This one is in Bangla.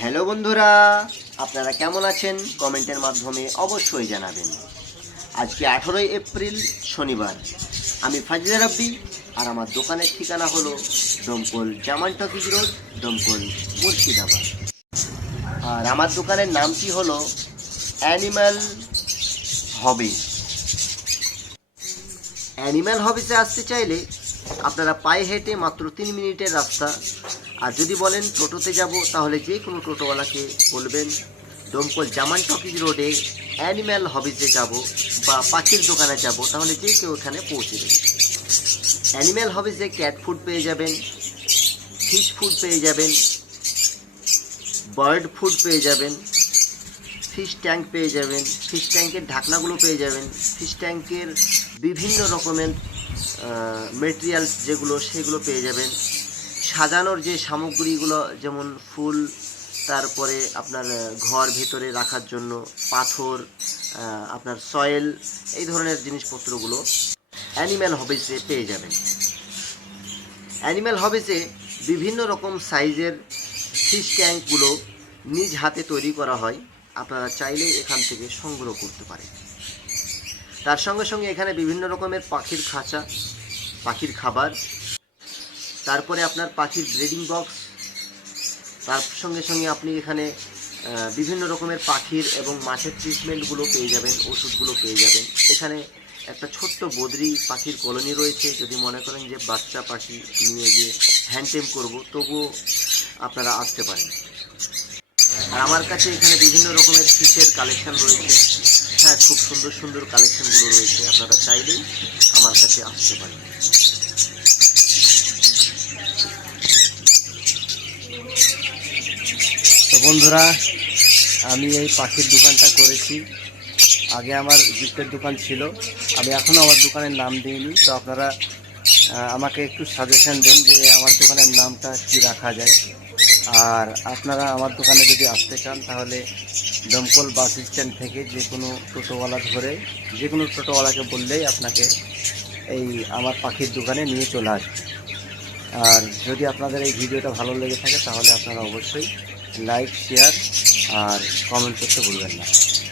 হ্যালো বন্ধুরা, আপনারা কেমন আছেন কমেন্টের মাধ্যমে অবশ্যই জানাবেন। আজকে 18ই এপ্রিল শনিবার। আমি ফাজিলা রাব্বি আর আমার দোকানের ঠিকানা হলো দমকল জামান টকিজ রোড, দমকল, মুর্শিদাবাদ। আর আমার দোকানের নামটি হলো অ্যানিম্যাল হবিস। অ্যানিম্যাল হবিসে আসতে চাইলে আপনারা পায়ে হেঁটে মাত্র 3 মিনিটের রাস্তা। আর যদি বলেন টোটোতে যাব, তাহলে যে কোনো টোটোওয়ালাকে বলবেন দমকল জামান টকিজ রোডে অ্যানিম্যাল হবিসে যাব বা পাখির দোকানে যাব, তাহলে যে কেউ এখানে পৌঁছে দেবে। অ্যানিম্যাল হবিসে ক্যাট ফুড পেয়ে যাবেন, ফিশ ফুড পেয়ে যাবেন, বার্ড ফুড পেয়ে যাবেন, ফিশ ট্যাঙ্ক পেয়ে যাবেন, ফিশ ট্যাঙ্কের ঢাকনাগুলো পেয়ে যাবেন, ফিশ ট্যাঙ্কের বিভিন্ন রকমের মেটেরিয়ালস যেগুলো সেগুলো পেয়ে যাবেন। সাজানোর যে সামগ্রীগুলো, যেমন ফুল, তারপরে আপনার ঘর ভেতরে রাখার জন্য পাথর, আপনার সয়েল, এই ধরনের জিনিসপত্রগুলো অ্যানিম্যাল হবিসে পেয়ে যাবেন। অ্যানিম্যাল হবিসে বিভিন্ন রকম সাইজের ফিশ ট্যাঙ্কগুলো নিজ হাতে তৈরি করা হয়, আপনারা চাইলেই এখান থেকে সংগ্রহ করতে পারেন। তার সঙ্গে সঙ্গে এখানে বিভিন্ন রকমের পাখির খাঁচা, পাখির খাবার, তারপরে আপনার পাখির ব্রিডিং বক্স, তার সঙ্গে সঙ্গে আপনি এখানে বিভিন্ন রকমের পাখির এবং মাছের ট্রিটমেন্টগুলো পেয়ে যাবেন, ওষুধগুলো পেয়ে যাবেন। এখানে একটা ছোট্ট বদ্রি পাখির কলোনি রয়েছে। যদি মনে করেন যে বাচ্চা পাখি নিয়ে গিয়ে হ্যান্ডটেম করব, তবুও আপনারা আসতে পারেন। আর আমার কাছে এখানে বিভিন্ন রকমের ফিশের কালেকশন রয়েছে। হ্যাঁ, খুব সুন্দর সুন্দর কালেকশনগুলো রয়েছে, আপনারা চাইলেই আমার কাছে আসতে পারেন। তো বন্ধুরা, আমি এই পাখির দোকানটা করেছি। আগে আমার গিফটের দোকান ছিল, আমি এখনও আমার দোকানের নাম দিইনি। তো আপনারা আমাকে একটু সাজেশন দেন যে আমার দোকানের নামটা কি রাখা যায়। আর আপনারা আমার দোকানে যদি আসতে চান, তাহলে দমকল বাস স্ট্যান্ড থেকে যে কোনো টোটোওয়ালা ধরে, যে কোনো টোটোওয়ালাকে বললেই আপনাকে এই আমার পাখির দোকানে নিয়ে চলে আসবে। আর যদি আপনাদের এই ভিডিওটা ভালো লেগে থাকে, তাহলে আপনারা অবশ্যই লাইক, শেয়ার আর কমেন্ট করতে ভুলবেন না।